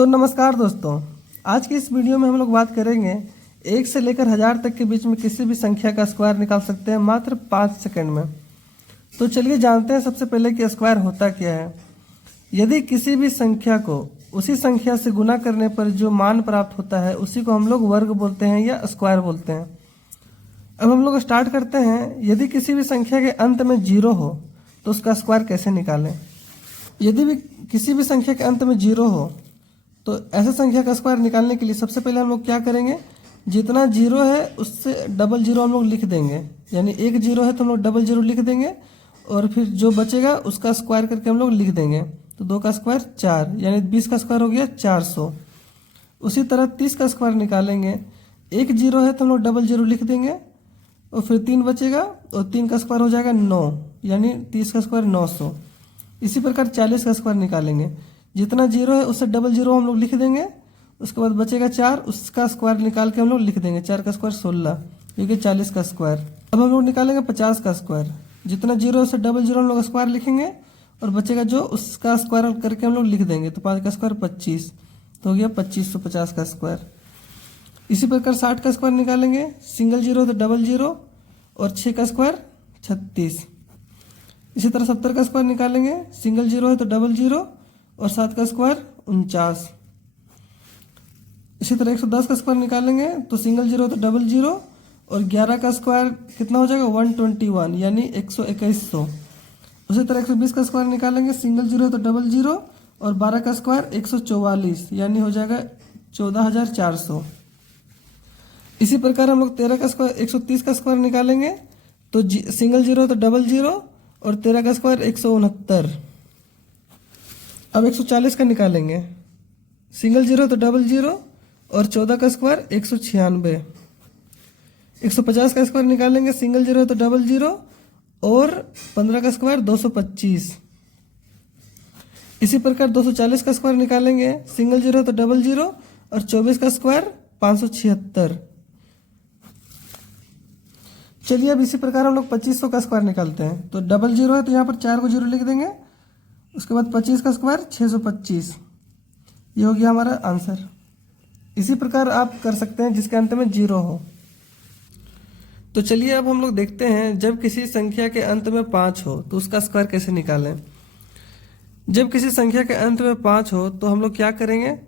तो नमस्कार दोस्तों, आज की इस वीडियो में हम लोग बात करेंगे 1 से लेकर 1000 तक के बीच में किसी भी संख्या का स्क्वायर निकाल सकते हैं मात्र 5 सेकंड में। तो चलिए जानते हैं सबसे पहले कि स्क्वायर होता क्या है। यदि किसी भी संख्या को उसी संख्या से गुना करने पर जो मान प्राप्त होता है उसी को हम लोग वर्ग बोलते हैं या स्क्वायर बोलते हैं। अब हम लोग स्टार्ट करते हैं। यदि किसी भी संख्या के अंत में 0 हो तो उसका स्क्वायर कैसे निकालें। यदि भी किसी भी संख्या के अंत में 0 हो तो ऐसे संख्या का स्क्वायर निकालने के लिए सबसे पहले हम लोग क्या करेंगे, जितना 0 है उससे डबल 0 हम लोग लिख देंगे। यानी एक 0 है तो हम लोग डबल 0 लिख देंगे और फिर जो बचेगा उसका स्क्वायर करके हम लोग लिख देंगे। तो 2 का स्क्वायर 4, यानी 20 का स्क्वायर हो गया 400। उसी तरह 30 का स्क्वायर निकालेंगे। एक 0 है तो हम लोग डबल 0 लिख देंगे और फिर 3 बचेगा और 3 का स्क्वायर हो जाएगा 9, यानी 30 का स्क्वायर 900। इसी प्रकार 40 का स्क्वायर निकालेंगे। जितना 0 है उससे डबल 0 हम लोग लिख देंगे। उसके बाद बचेगा 4, उसका स्क्वायर निकाल के हम लोग लिख देंगे। 4 का स्क्वायर 16, क्योंकि 40 का स्क्वायर। अब हम लोग निकालेंगे 50 का स्क्वायर। जितना 0 है उससे डबल 0 हम लोग स्क्वायर लिखेंगे और बचेगा जो उसका स्क्वायर करके हम लोग लिख देंगे। तो 5 का स्क्वायर 25, तो हो गया 2550 का स्क्वायर। इसी प्रकार 60 का स्क्वायर निकालेंगे। सिंगल 0 तो डबल 0 और 6 का स्क्वायर 36। इसी तरह 70 का स्क्वायर निकालेंगे। सिंगल 0 है तो डबल 0 और 7 का स्क्वायर 49। इसी तरह 110 का स्क्वायर निकालेंगे तो सिंगल 0 तो डबल 0 और 11 का स्क्वायर कितना हो जाएगा 121, यानी 12100। उसी तरह 120 का स्क्वायर निकालेंगे। सिंगल 0 तो डबल 0 और 12 का स्क्वायर 144, यानी हो जाएगा 14400। इसी प्रकार हम लोग 13 का स्क्वायर 130 का स्क्वायर निकालेंगे तो सिंगल 0 तो डबल 0 और 13 का स्क्वायर 169। अब 140 का निकालेंगे। सिंगल 0 तो डबल 0 और 14 का स्क्वायर 196। 150 का स्क्वायर निकालेंगे। सिंगल 0 तो डबल 0 और 15 का स्क्वायर 225। इसी प्रकार 240 का स्क्वायर निकालेंगे। सिंगल 0 तो डबल 0 और 24 का स्क्वायर 576। चलिए अब इसी प्रकार हम लोग 2500 का स्क्वायर निकालते हैं। तो डबल 0 है तो यहाँ पर 4 को 0 लिख देंगे। उसके बाद 25 का स्क्वायर 625। ये हो गया हमारा आंसर। इसी प्रकार आप कर सकते हैं जिसके अंत में 0 हो। तो चलिए अब हम लोग देखते हैं, जब किसी संख्या के अंत में 5 हो तो उसका स्क्वायर कैसे निकालें। जब किसी संख्या के अंत में 5 हो तो हम लोग क्या करेंगे,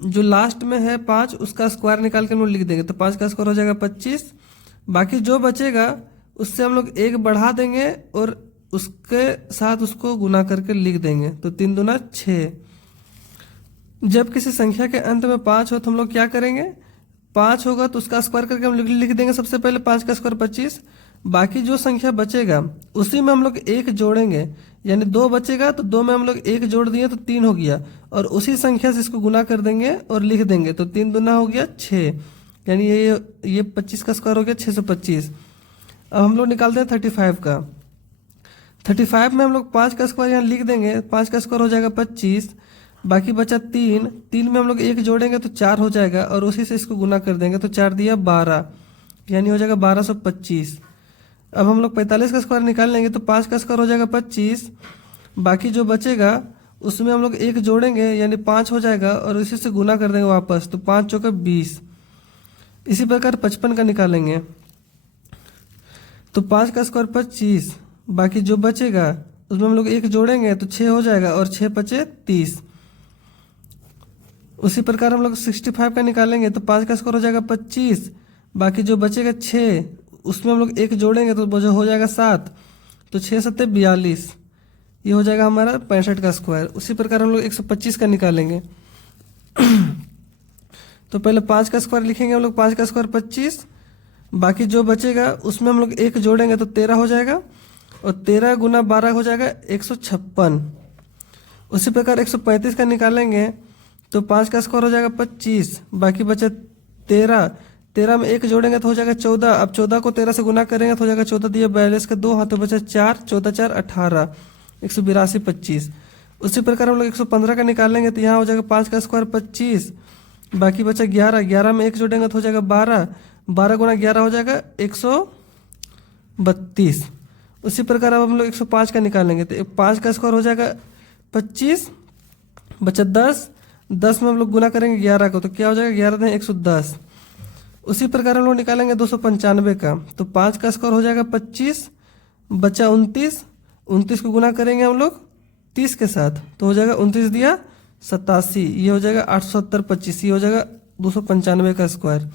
जो लास्ट में है 5 उसका स्क्वायर निकाल के हम लोग लिख देंगे। तो 5 का स्क्वायर हो जाएगा 25। बाकी जो बचेगा उससे हम लोग 1 बढ़ा देंगे और उसके साथ उसको गुना करके लिख देंगे। तो 3 दूना 6। जब किसी संख्या के अंत में 5 हो तो हम लोग क्या करेंगे, 5 होगा तो उसका स्क्वायर करके हम लिख देंगे। सबसे पहले 5 का स्क्वायर 25। बाकी जो संख्या बचेगा उसी में हम लोग 1 जोड़ेंगे, यानी 2 बचेगा तो 2 में हम लोग 1 जोड़ दिए तो 3 हो गया और उसी संख्या से इसको गुना कर देंगे और लिख देंगे। तो 3 दूना हो गया 6, यानी ये 25 का स्क्वायर हो गया 625। अब हम लोग निकालते हैं 35 का। 35 में हम लोग 5 का स्क्वायर यहाँ लिख देंगे। 5 का स्क्वायर हो जाएगा 25। बाकी बचा 3 में हम लोग 1 जोड़ेंगे तो 4 हो जाएगा और उसी से इसको गुना कर देंगे। तो 4 दिया 12, यानी हो जाएगा 1225। अब हम लोग 45 का स्क्वायर निकाल लेंगे तो 5 का स्क्वायर हो जाएगा 25। बाकी जो बचेगा उसमें हम लोग 1 जोड़ेंगे, यानी 5 हो जाएगा और उसी से गुना कर देंगे वापस। तो 5 चौका 20। इसी प्रकार 55 का निकालेंगे तो 5 का स्क्वायर 25। बाकी जो बचेगा उसमें हम लोग 1 जोड़ेंगे तो 6 हो जाएगा और 6 पचे 30। उसी प्रकार हम लोग 65 का निकालेंगे तो 5 का स्क्वायर हो जाएगा 25। बाकी जो बचेगा 6, उसमें हम लोग 1 जोड़ेंगे तो जो हो जाएगा 7। तो 6 सत्ते 42, ये हो जाएगा हमारा 65 का स्क्वायर। उसी प्रकार हम लोग 125 का निकालेंगे। तो पहले 5 का स्क्वायर लिखेंगे हम लोग। 5 का स्क्वायर 25। बाकी जो बचेगा उसमें हम लोग 1 जोड़ेंगे तो 13 हो जाएगा और 13 गुना 12 हो जाएगा 156। उसी प्रकार 135 का निकालेंगे तो 5 का स्क्वायर हो जाएगा 25। बाकी बचा 13 में 1 जोड़ेंगे तो हो जाएगा 14। अब 14 को 13 से गुना करेंगे तो हो जाएगा 14 दिया 42 का 2 हाथों बचा 4, 14 4 18, 182 25। उसी प्रकार हम लोग 115 का निकालेंगे तो यहाँ हो जाएगा 5 का स्क्वायर 25। बाकी बचा 11 में 1 जोड़ेंगे तो हो जाएगा 12 गुना 11 हो जाएगा 132। उसी प्रकार अब हम लोग 105 का निकालेंगे तो 5 का स्क्वायर हो जाएगा 25, बचा 10, 10 में हम लोग गुना करेंगे 11 को, तो क्या हो जाएगा 11 में 110। उसी प्रकार हम लोग निकालेंगे 295 का, तो 5 का स्क्वायर हो जाएगा 25, बचा 29। 29 को गुना करेंगे हम लोग 30 के साथ, तो हो जाएगा 29 दिया 87, ये हो जाएगा 870 25, ये हो जाएगा 295 का स्क्वायर।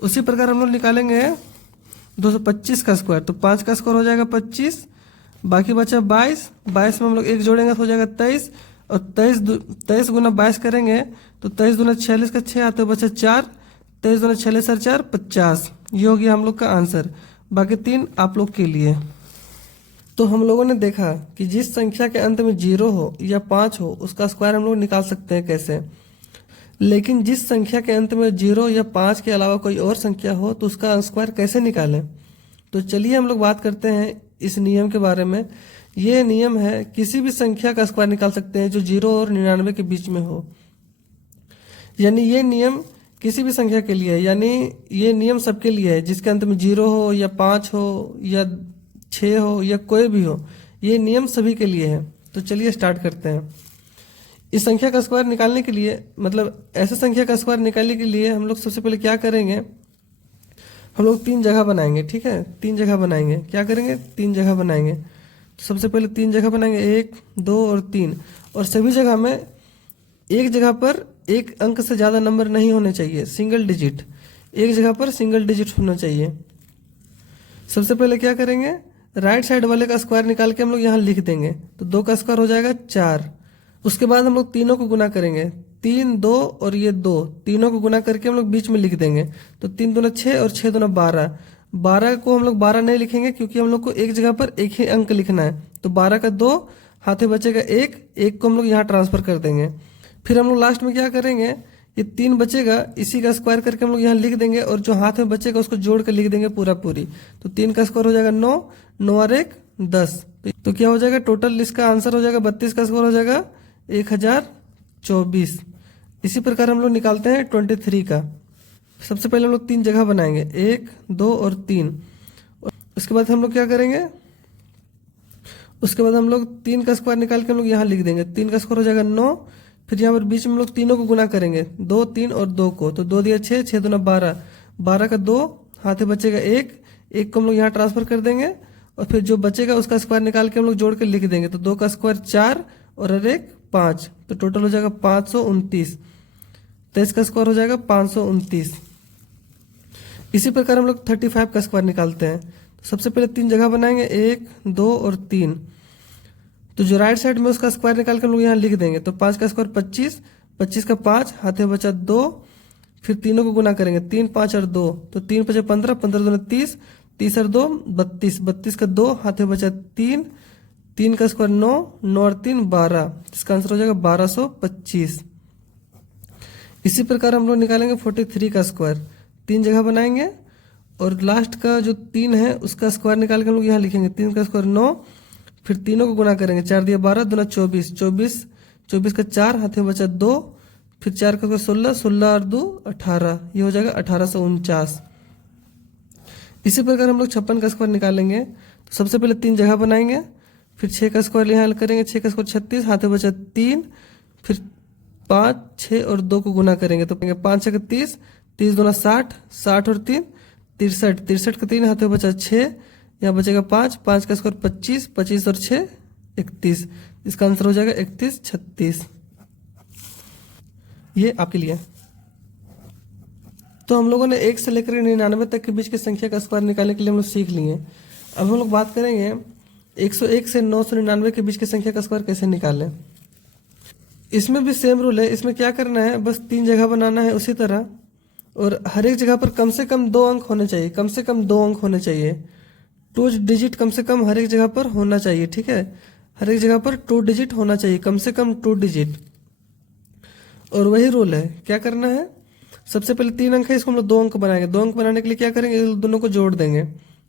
उसी प्रकार हम लोग निकालेंगे 225 का स्क्वायर, तो 5 का स्क्वायर हो जाएगा 25, बाकी बचा 22। 22 में हम लोग 1 जोड़ेंगे तो हो जाएगा 23, और 23 गुना 22 करेंगे तो 23 दूना 46 का 6 आते बचा 4, 23 दूना 46 और 4 50। ये हो गया हम लोग का आंसर। बाकी 3 आप लोग के लिए। तो हम लोगों ने देखा कि जिस संख्या के अंत में 0 हो या 5 हो उसका स्क्वायर हम लोग निकाल सकते हैं कैसे, लेकिन जिस संख्या के अंत में 0 या 5 के अलावा कोई और संख्या हो तो उसका स्क्वायर कैसे निकालें। तो चलिए हम लोग बात करते हैं इस नियम के बारे में। ये नियम है, किसी भी संख्या का स्क्वायर निकाल सकते हैं जो 0 और 99 के बीच में हो। यानी ये नियम किसी भी संख्या के लिए है, यानी ये नियम सबके लिए है, जिसके अंत में 0 हो या 5 हो या 6 हो या कोई भी हो, ये नियम सभी के लिए है। तो चलिए स्टार्ट करते हैं। इस संख्या का स्क्वायर निकालने के लिए, मतलब ऐसे संख्या का स्क्वायर निकालने के लिए हम लोग सबसे पहले क्या करेंगे, हम लोग 3 जगह बनाएंगे। ठीक है, 3 जगह बनाएंगे। क्या करेंगे, 3 जगह बनाएंगे। तो सबसे पहले 3 जगह बनाएंगे, 1 2 और 3, और सभी जगह में एक जगह पर एक अंक से ज़्यादा नंबर नहीं होने चाहिए, सिंगल डिजिट। एक जगह पर सिंगल डिजिट होना चाहिए। सबसे पहले क्या करेंगे, राइट साइड वाले का स्क्वायर निकाल के हम लोग यहाँ लिख देंगे, तो 2 का स्क्वायर हो जाएगा 4। उसके बाद हम लोग तीनों को गुना करेंगे, 3 2 और ये 2, तीनों को गुना करके हम लोग बीच में लिख देंगे। तो 3 दूना 6 और 6 दूना 12। 12 को हम लोग 12 नहीं लिखेंगे क्योंकि हम लोग को एक जगह पर एक ही अंक लिखना है। तो 12 का 2 हाथ में बचेगा 1, 1 को हम लोग यहाँ ट्रांसफर कर देंगे। फिर हम लोग लास्ट में क्या करेंगे, ये 3 बचेगा, इसी का स्क्वायर करके हम लोग यहाँ लिख देंगे, और जो हाथ में बचेगा उसको जोड़ कर लिख देंगे पूरा पूरी। तो 3 का स्क्वायर हो जाएगा 9, 9 और 1 10। तो क्या हो जाएगा, टोटल इसका आंसर हो जाएगा 32 का स्क्वायर हो जाएगा 1024। इसी प्रकार हम लोग निकालते हैं 23 का। सबसे पहले हम लोग 3 जगह बनाएंगे, 1 2 और 3। उसके बाद हम लोग क्या करेंगे, उसके बाद हम लोग 3 का स्क्वायर निकाल के हम लोग यहाँ लिख देंगे। 3 का स्क्वायर हो जाएगा 9। फिर यहाँ पर बीच में हम लोग तीनों को गुना करेंगे, 2 3 और 2 को, तो 2 दिया 6, 6 दूना 12, 12 का 2 हाथ में बचेगा 1, 1 को हम लोग यहाँ ट्रांसफर कर देंगे, और फिर जो बचेगा उसका स्क्वायर निकाल के हम लोग जोड़ के लिख देंगे। तो 2 का स्क्वायर 4 और 1 5, तो टोटल हो जाएगा 529। 23 का स्क्वायर हो जाएगा 529। इसी प्रकार हम लोग 35 का स्क्वायर निकालते हैं। तो सबसे पहले 3 जगह बनाएंगे, 1 2 और 3। तो जो राइट साइड में उसका स्क्वायर निकाल के हम लोग यहाँ लिख देंगे। तो 5 का स्क्वायर 25, 25 का 5 हाथ में बचा 2। फिर तीनों को गुना करेंगे, 3 5 और 2, तो 3 5 15, 15 दूना 30, 30 और 2 32, 32 का 2 हाथ में बचा 3, 3 का स्क्वायर 9, 9 और 3 12। इसका आंसर हो जाएगा 1225। इसी प्रकार हम लोग निकालेंगे 43 का स्क्वायर। 3 जगह बनाएंगे, और लास्ट का जो 3 है उसका स्क्वायर निकाल के हम लोग यहाँ लिखेंगे। 3 का स्क्वायर 9, फिर तीनों को गुना करेंगे, 4 दिया 12 दूना 24, 24 का 4 हाथ में बचा 2, फिर 4 का 16, 16 और 2 18, ये हो जाएगा 1849। इसी प्रकार हम लोग 56 का स्क्वायर निकालेंगे। तो सबसे पहले 3 जगह बनाएंगे, फिर 6 का स्क्वायर यहाँ करेंगे, 6 का स्क्वायर 36 हाथ में बचा 3, फिर 5 6 और 2 को गुना करेंगे, तो 5 6 30, 30 दूना 60, 60 और 3 63, 63 का 3 हाथ में बचा 6, यहाँ बचेगा 5, 5 का स्क्वायर 25, 25 और 6 31। इसका आंसर हो जाएगा 31 36। ये आपके लिए। तो हम लोगों ने 1 से लेकर 99 तक के बीच की संख्या का स्क्वायर निकालने के लिए हम लोग सीख लिए। अब हम लोग बात करेंगे 101 से 999 के बीच की संख्या का स्क्वायर कैसे निकालें। इसमें भी सेम रूल है। इसमें क्या करना है, बस 3 जगह बनाना है उसी तरह, और हर एक जगह पर कम से कम 2 अंक होने चाहिए, कम से कम 2 अंक होने चाहिए। 2 डिजिट कम से कम हर एक जगह पर होना चाहिए। ठीक है, हर एक जगह पर 2 डिजिट होना चाहिए, कम से कम 2 डिजिट। और वही रूल है, क्या करना है, सबसे पहले 3 अंक है, इसको हम लोग 2 अंक बनाएंगे। 2 अंक बनाने के लिए क्या करेंगे, दोनों को जोड़ देंगे,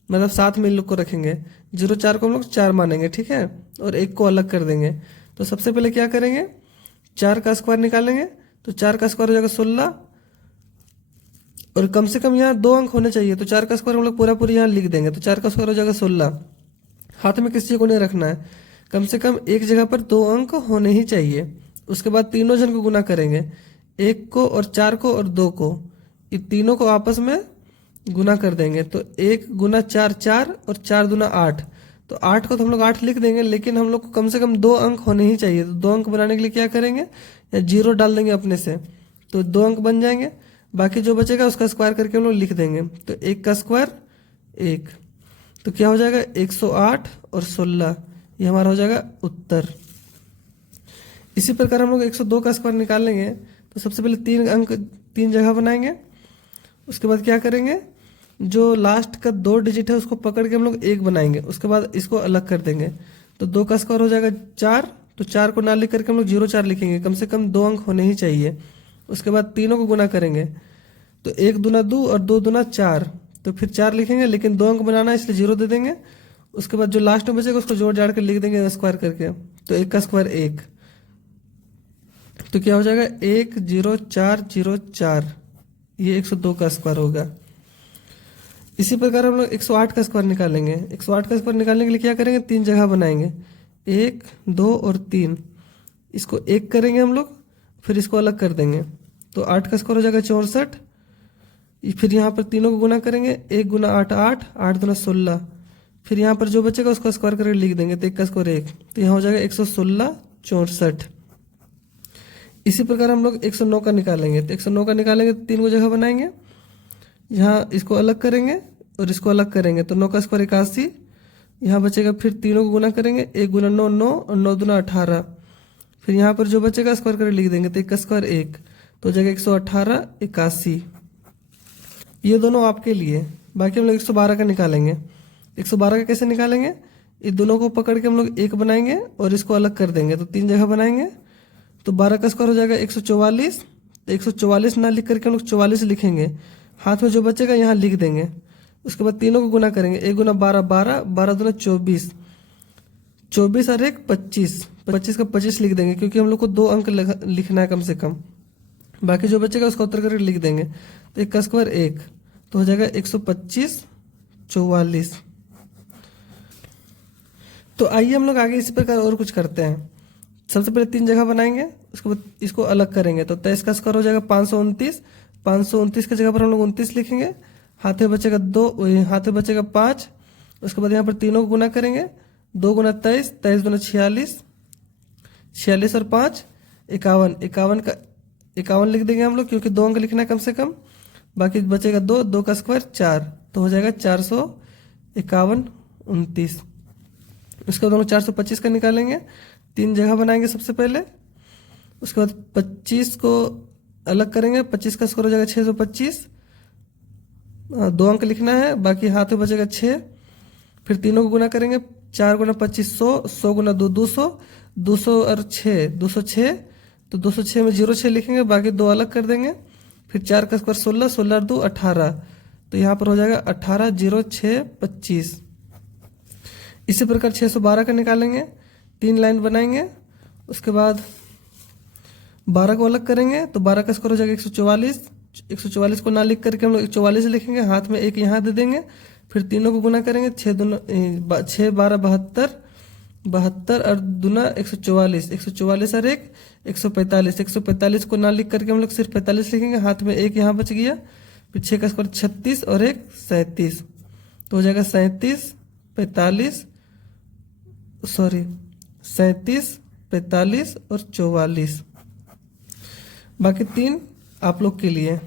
मतलब साथ में इन लोग को रखेंगे। 0 4 को हम लोग 4 मानेंगे, ठीक है, और 1 को अलग कर देंगे। तो सबसे पहले क्या करेंगे, 4 का स्क्वायर निकालेंगे। तो 4 का स्क्वायर हो जाएगा 16, और कम से कम यहाँ 2 अंक होने चाहिए। तो 4 का स्क्वायर हम लोग पूरा पूरी यहाँ लिख देंगे। तो 4 का स्क्वायर हो जाएगा 16। हाथ में किसी को नहीं रखना है, कम से कम एक जगह पर 2 अंक होने ही चाहिए। उसके बाद तीनों जन को गुना करेंगे, 1 को और 4 को और 2 को, ये तीनों को आपस में गुना कर देंगे। तो 1 गुना 4 4 और 4 दूना 8, तो 8 को तो हम लोग 8 लिख देंगे, लेकिन हम लोग को कम से कम 2 अंक होने ही चाहिए। तो 2 अंक बनाने के लिए क्या करेंगे, या 0 डाल देंगे अपने से, तो 2 अंक बन जाएंगे। बाकी जो बचेगा उसका स्क्वायर करके हम लोग लिख देंगे। तो 1 का स्क्वायर 1, तो क्या हो जाएगा 108 और 16, ये हमारा हो जाएगा उत्तर। इसी प्रकार हम लोग 102 का स्क्वायर निकाल लेंगे। तो सबसे पहले 3 अंक 3 जगह बनाएंगे। उसके बाद क्या करेंगे, जो लास्ट का 2 डिजिट है उसको पकड़ के हम लोग 1 बनाएंगे। उसके बाद इसको अलग कर देंगे। तो 2 का स्क्वायर हो जाएगा 4, तो 4 को ना लिख करके हम लोग 0 4 लिखेंगे, कम से कम 2 अंक होने ही चाहिए। उसके बाद तीनों को गुना करेंगे। तो 1 दूना 2 और 2 दूना 4, तो फिर 4 लिखेंगे, लेकिन 2 अंक बनाना है इसलिए 0 दे देंगे। उसके बाद जो लास्ट में बचेगा उसको जोड़ जाड़ कर लिख देंगे स्क्वायर करके। तो 1 का स्क्वायर 1, तो क्या हो जाएगा 1 0 4 0 4, ये 102 का स्क्वायर होगा। इसी प्रकार हम लोग 108 का स्क्वायर निकालेंगे। 108 का स्क्वायर निकालने के लिए क्या करेंगे, 3 जगह बनाएंगे, 1 2 और 3। इसको 1 करेंगे हम लोग, फिर इसको अलग कर देंगे। तो 8 का स्क्वायर हो जाएगा 64। फिर यहाँ पर तीनों को गुना करेंगे, 1 गुना 8 8, 8 दूना 16। फिर यहाँ पर जो बचेगा उसका स्क्वायर करके लिख देंगे। तो 1 का स्क्वायर 1, तो यहाँ हो जाएगा 116 64। इसी प्रकार हम लोग 109 का निकालेंगे। तो 109 का निकालेंगे तो 3 को जगह बनाएंगे, यहाँ इसको अलग करेंगे और इसको अलग करेंगे। तो 9 का स्क्वायर 81, यहाँ बचेगा। फिर तीनों को गुना करेंगे, 1 गुना 9 9 और 9 दूना 18। फिर यहाँ पर जो बचेगा स्क्वायर करके लिख देंगे। तो 1 का स्क्वायर 1, तो हो जाएगा 118 81। ये दोनों आपके लिए। बाकी हम लोग 112 का निकालेंगे। 112 का कैसे निकालेंगे, ये दोनों को पकड़ के हम लोग 1 बनाएंगे और इसको अलग कर देंगे। तो 3 जगह बनाएंगे। तो 12 का स्क्वायर हो जाएगा 144। तो 144 ना लिख करके हम लोग 44 लिखेंगे, हाथ में जो बचेगा यहाँ लिख देंगे। उसके बाद तीनों को गुना करेंगे, 1 गुना 12 12, 12 दूना 24, 24 और 1 25, 25 का 25 लिख देंगे, क्योंकि हम लोग को 2 अंक लिखना है कम से कम। बाकी जो बचेगा उसका उत्तर करके लिख देंगे। तो 1 का स्क्वायर 1, तो हो जाएगा 125 44। तो आइए हम लोग आगे इसी प्रकार और कुछ करते हैं। सबसे पहले 3 जगह बनाएंगे, उसके बाद इसको अलग करेंगे। तो 23 का स्क्वायर हो जाएगा 529। 529 की जगह पर हम लोग 29 लिखेंगे, हाथ में बचेगा 2, हाथ में बचेगा 5। उसके बाद यहाँ पर तीनों को गुना करेंगे, 2 गुना 23, 23 दूना 46, 46 और 5 51, 51 का 51 लिख देंगे हम लोग, क्योंकि 2 अंक लिखना है कम से कम। बाकी बचेगा 2, 2 का स्क्वायर 4, तो हो जाएगा 451 29। उसके बाद हम लोग 425 का निकालेंगे। 3 जगह बनाएंगे सबसे पहले। उसके बाद 25 को अलग करेंगे, 25 का स्क्वायर हो जाएगा 625, 2 अंक लिखना है, बाकी हाथ में बचेगा 6। फिर तीनों को गुना करेंगे, 4 गुना 25 100, 100 गुना 2 200, 200 और 6 206। तो 206 में 06 लिखेंगे, बाकी 2 अलग कर देंगे। फिर 4 का स्क्वायर 16, 16 और 2 18, तो यहाँ पर हो जाएगा 18 0 6 25। इसी प्रकार 612 का निकालेंगे। 3 लाइन बनाएंगे। उसके बाद 12 को अलग करेंगे, तो 12 का स्क्वायर हो जाएगा 144। 144 को ना लिख करके हम लोग 144 लिखेंगे, हाथ में 1 यहाँ दे देंगे। फिर तीनों को गुना करेंगे, 6 12 72, 72 और दूना 144, 144 और 1 145। 145 को ना लिख करके हम लोग सिर्फ 45 लिखेंगे, हाथ में 1 यहाँ बच गया। फिर 6 का स्क्वायर 36 और 1 37, तो हो जाएगा 37 45 37 45 और 44। बाकी 3 आप लोग के लिए।